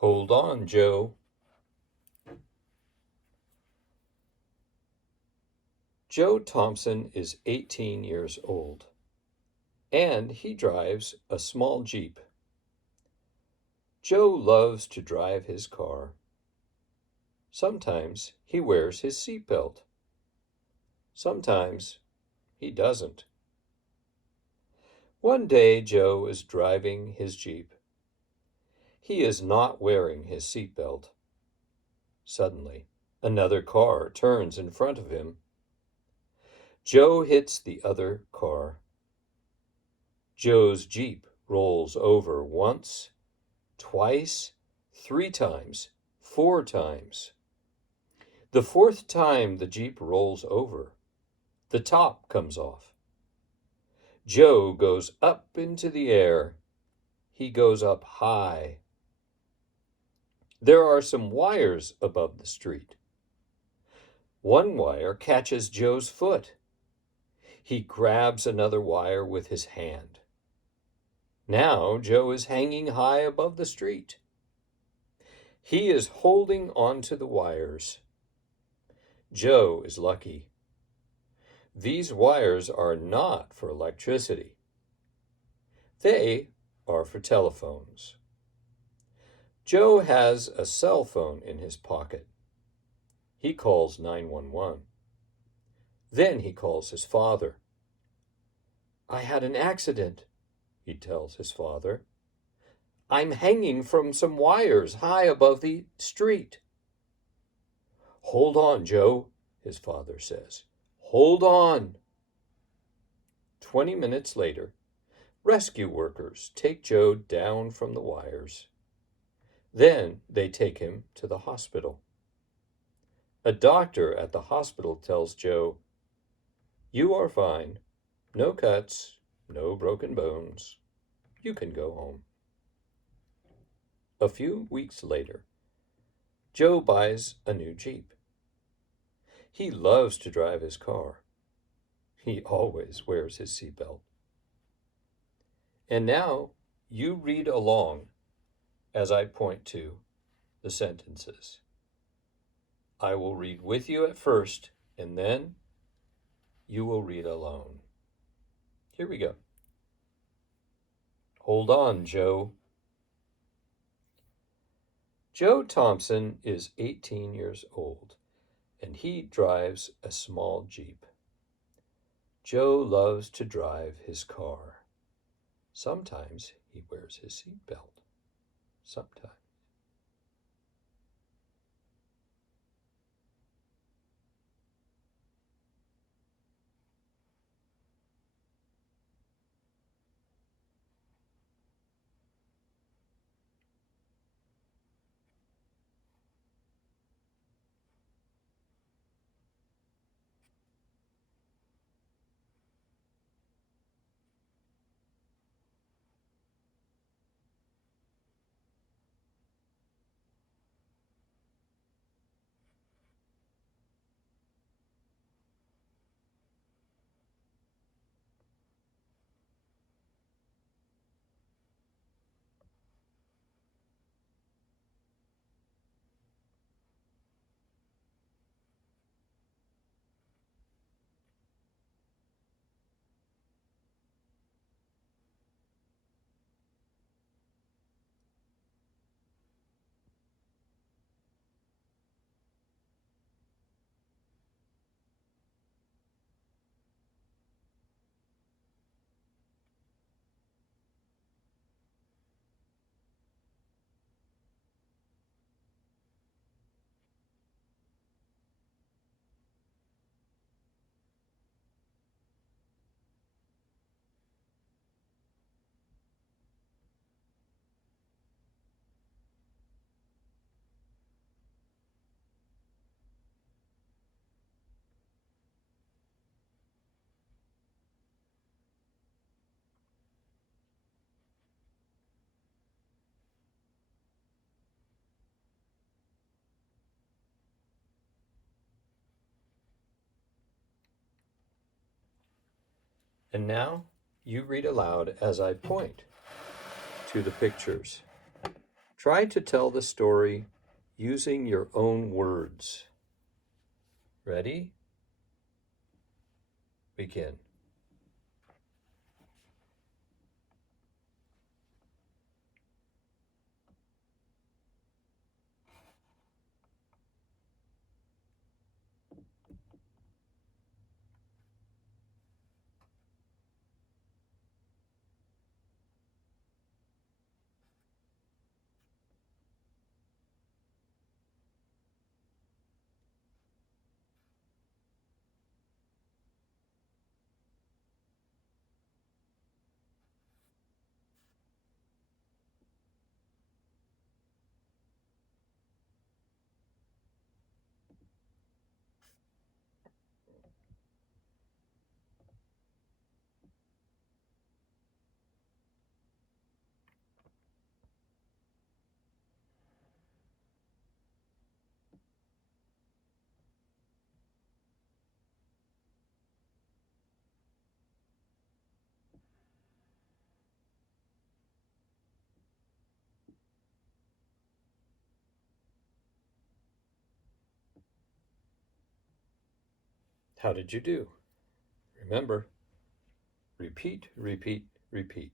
Hold on, Joe. Joe Thompson is 18 years old, and he drives a small Jeep. Joe loves to drive his car. Sometimes he wears his seatbelt. Sometimes he doesn't. One day Joe is driving his Jeep. He is not wearing his seatbelt. Suddenly, another car turns in front of him. Joe hits the other car. Joe's Jeep rolls over once, twice, 3 times, 4 times. The fourth time the Jeep rolls over, the top comes off. Joe goes up into the air. He goes up high. There are some wires above the street. One wire catches Joe's foot. He grabs another wire with his hand. Now Joe is hanging high above the street. He is holding onto the wires. Joe is lucky. These wires are not for electricity. They are for telephones. Joe has a cell phone in his pocket. He calls 911. Then he calls his father. "I had an accident," he tells his father. "I'm hanging from some wires high above the street." "Hold on, Joe," his father says. "Hold on." 20 minutes later, rescue workers take Joe down from the wires. Then they take him to the hospital. A doctor at the hospital tells Joe, "You are fine. No cuts, no broken bones. You can go home." A few weeks later, Joe buys a new Jeep. He loves to drive his car. He always wears his seatbelt. And now you read along as I point to the sentences. I will read with you at first, and then you will read alone. Here we go. Hold on, Joe. Joe Thompson is 18 years old, and he drives a small Jeep. Joe loves to drive his car. Sometimes he wears his seatbelt. Sometimes. And now you read aloud as I point to the pictures. Try to tell the story using your own words. Ready? Begin. How did you do? Remember, repeat, repeat, repeat.